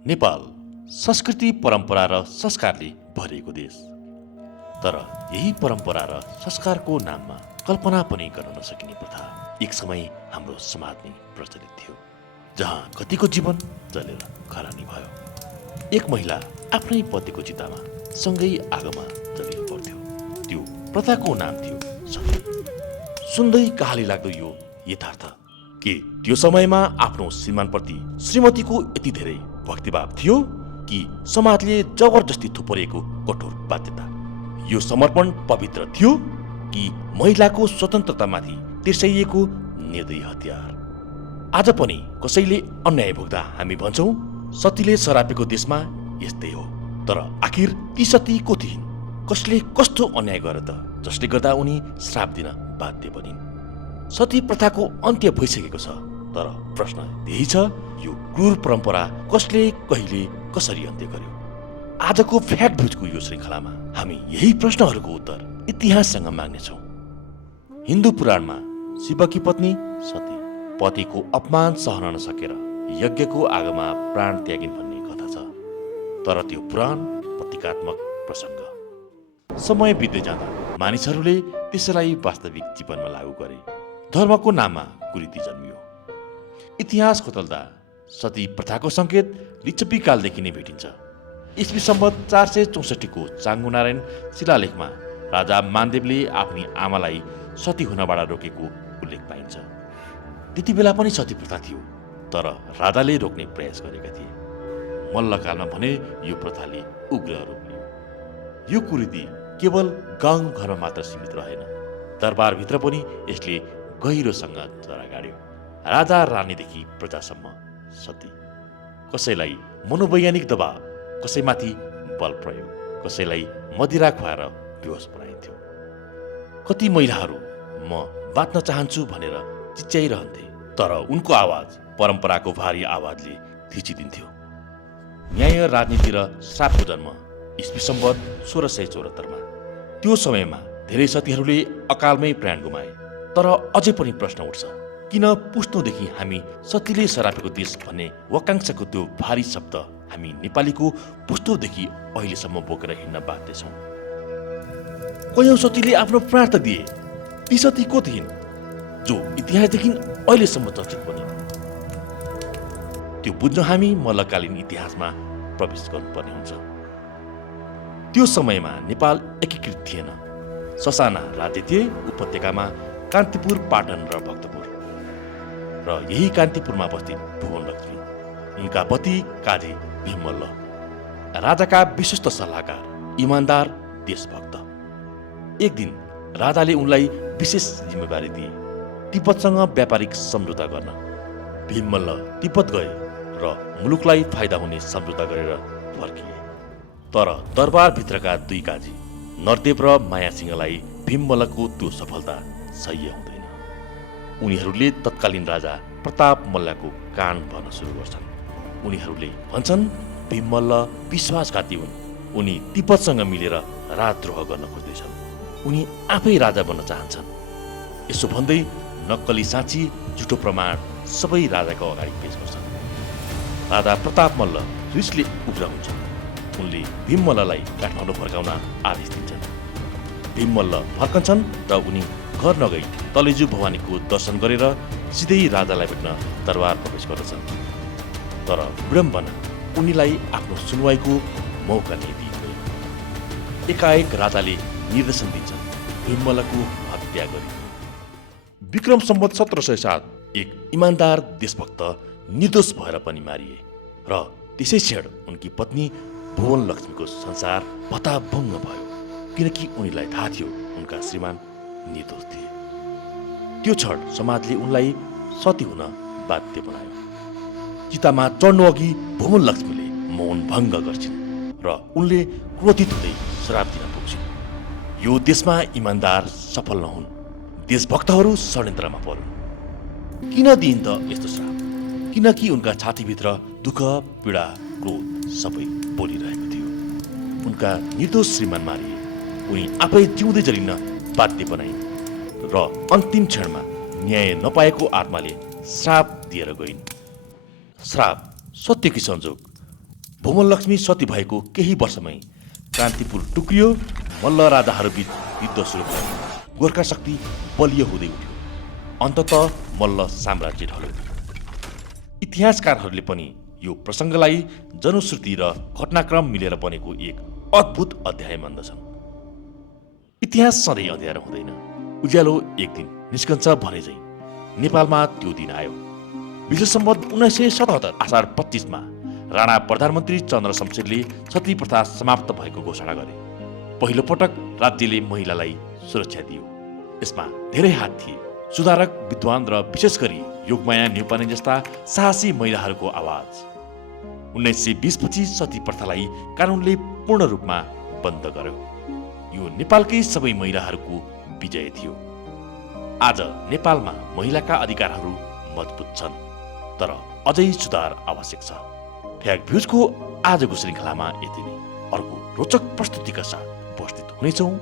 नेपाल संस्कृति परम्परा र संस्कारले भरिएको देश। तर यही परम्परा र संस्कारको नाममा कल्पना पनि गर्न नसकिने प्रथा एक समय हाम्रो समाजमै प्रचलित थियो, जहाँ कतिको जीवन जलेर खरानी भयो। एक महिला आफ्नै पतिको चितामा सँगै आगोमा जलिनु पर्थ्यो। त्यो प्रथाको नाम थियो सती। सुन्दै कहाली लाग्दो यो यथार्थ के त्यो समयमा आफ्नो श्रीमानप्रति श्रीमतीको यति धेरै भक्तिभाव थियो कि समाजले जबरजस्ती थुपरिएको कठोर बाध्यता, यो समर्पण पवित्र थियो कि महिलाको स्वतन्त्रतामाथि तिर्साइएको निर्दयी हतियार। आज पनि कसैले अन्याय भोग्दा हामी भन्छौँ सतीले सरापेको देशमा यस्तै हो। तर आखिर ती सती को थिइन्? कसले कस्तो अन्याय गरे त जसले गर्दा उनी श्राप दिन बाध्य बनिन्? सती प्रथाको अन्त्य भइसकेको छ, तर प्रश्न त्यही छ, यो क्रूर परम्परा कसले कहिले कसरी अन्त्य गर्यो? आजको फ्याक्ट भुजको यो श्रृङ्खलामा हामी यही प्रश्नहरूको उत्तर इतिहाससँग माग्नेछौँ। हिन्दू पुराणमा शिवकी पत्नी सती पतिको अपमान सहन नसकेर यज्ञको आगोमा प्राण त्यागिन् भन्ने कथा छ। तर त्यो पुराण प्रतीकात्मक प्रसङ्ग। समय बित्दै जाँदा मानिसहरूले त्यसलाई वास्तविक जीवनमा लागू गरे। धर्मको नाममा कुरीति जन्मियो। इतिहास खोतल्दा सती प्रथाको सङ्केत लिच्छवी कालदेखि नै भेटिन्छ। ईस्वी सम्वत 464 को चाङ्गुनारायण शिलालेखमा राजा मानदेवले आफ्नी आमालाई सती हुनबाट रोकेको उल्लेख पाइन्छ। त्यति बेला पनि सती प्रथा थियो, तर राजाले रोक्ने प्रयास गरेका थिए। मल्लकालमा भने यो प्रथाले उग्र रूप लियो। यो कुरीति केवल गाउँ घरमा मात्र सीमित रहेन, दरबारभित्र पनि यसले गहिरोसँग जरा गाड्यो। राजा रानीदेखि प्रजासम्म सती। कसैलाई मनोवैज्ञानिक दबाव, कसैमाथि बल प्रयोग, कसैलाई मदिरा खुवाएर बेहोस बनाइन्थ्यो। कति महिलाहरू म बाँच्न चाहन्छु भनेर चिच्याइरहन्थे, तर उनको आवाज परम्पराको भारी आवाजले थिचिदिन्थ्यो। न्याय, राजनीति र श्रापको जन्म ईस्वी सम्वत 1674 मा। त्यो समयमा धेरै सतीहरूले अकालमै प्राण गुमाए। तर अझै पनि प्रश्न उठ्छ, किन पुस्नौदेखि हामी सतीले सरापेको देश भन्ने वाक्यांशको त्यो भारी शब्द हामी नेपालीको पुस्तौदेखि अहिलेसम्म बोकेर हिँड्न बाध्य छौँ? कयौं सतीले आफ्नो प्राण त दिए। ती सती को थिइन् जो इतिहासदेखि अहिलेसम्म चर्चित बनिन्? त्यो बुझ्न हामी मल्लकालीन इतिहासमा प्रवेश गर्नुपर्ने हुन्छ। त्यो समयमा नेपाल एकीकृत थिएन। ससाना राज्य थिए उपत्यकामा कान्तिपुर, पाटन र भक्तपुर। र यही कान्तिपुरमा बस्थिन् भुवन लक्ष्मी, उनका पति काजी भीममल्ल, राजाका विश्वस्त सल्लाहकार, इमान्दार, देशभक्त। एक दिन राजाले उनलाई विशेष जिम्मेवारी दिए, तिब्बतसँग व्यापारिक सम्झौता गर्न। भीममल्ल तिब्बत गए र मुलुकलाई फाइदा हुने सम्झौता गरेर फर्किए। तर दरबारभित्रका दुई काजी नरदेव र मायासिंहलाई भीममल्लको त्यो सफलता सह्य हुँदैन। उनीहरूले तत्कालीन राजा प्रताप मल्लको कान भर्न सुरु गर्छन्। उनीहरूले भन्छन् भीममल्ल विश्वासघाती हुन्, उनी तिब्बतसँग मिलेर राजद्रोह गर्न खोज्दैछन्, उनी आफै राजा बन्न चाहन्छन्। यसो भन्दै नक्कली साँची, झुटो प्रमाण सबै राजाको अगाडि पेश गर्छन्। राजा प्रताप मल्ल रिसले उग्र हुन्छन्। उनले भीममल्ललाई काठमाडौँ फर्काउन आदेश दिन्छन्। भीममल्ल फर्कन्छन् र उनी घर नगई तलेजु भवानीको दर्शन गरेर सिधै राजालाई भेट्न दरबार प्रवेश गर्दछन्। तर विडम्बना, उनीलाई आफ्नो सुनवाईको मौका नदिइयो। एकाएक राजाले निर्देशन दिन्छन्, भीममल्लको हत्या गरे। विक्रम सम्वत 1707 एक इमान्दार देशभक्त निर्दोष भएर पनि मारिए र त्यसै क्षण उनकी पत्नी भुवन लक्ष्मीको संसार भताभङ्ग भयो, किनकि उनीलाई थाहा थियो उनका श्रीमान निर्दोष थिए। त्यो क्षण समाजले उनलाई सती हुन बाध्य बनायो। चितामा चढ्नु अघि भुवन लक्ष्मीले मौन भङ्ग गर्छिन् र उनले क्रोधित हुँदै श्राप दिन पुग्छिन्। यो देशमा इमान्दार सफल नहुन्, देशभक्तहरू षड्यन्त्रमा परुन्। किन दिइन् त यस्तो श्राप? किनकि उनका छातीभित्र दुःख, पीडा, क्रोध सबै बोलिरहेको थियो। उनका निर्दोष श्रीमान मारिए, उनी आफै जिउँदै जलिन बाध्य बनाइन् र अन्तिम क्षणमा न्याय नपाएको आत्माले श्राप दिएर गइन्। श्राप सत्य कि संजोग? भूमलक्ष्मी सती भएको केही वर्षमै कान्तिपुर टुक्रियो, मल्ल राजाहरूबीच युद्ध सुरु भयो। गोर्खा शक्ति बलियो हुँदै उठ्यो। अन्ततः मल्ल साम्राज्य ढल्यो। इतिहासकारहरूले पनि यो प्रसङ्गलाई जनश्रुति र घटनाक्रम मिलेर बनेको एक अद्भुत अध्याय मान्दछन्। इतिहास सधैँ अँध्यारो हुँदैन, उज्यालो एक दिन निस्कन्छ भने चाहिँ नेपालमा त्यो दिन आयो। विश्व सम्वत 1977 आषाढ 25 मा राणा प्रधानमन्त्री चन्द्र शमशेरले सती प्रथा समाप्त भएको घोषणा गरे। पहिलो पटक राज्यले महिलालाई सुरक्षा दियो। यसमा धेरै हात थिए। सुधारक, विद्वान र विशेष गरी योगमाया न्यौपाने जस्ता साहसी महिलाहरूको आवाज। 1920 पछि सती प्रथालाई कानुनले पूर्ण रूपमा बन्द गर्यो। यो नेपालकै सबै महिलाहरूको विजय थियो। आज नेपालमा महिलाका अधिकारहरू मजबुत छन्, तर अझै सुधार आवश्यक छ। फ्याक्ट भ्युजको आजको श्रृङ्खलामा यति नै। अर्को रोचक प्रस्तुतिका साथ उपस्थित हुनेछौँ।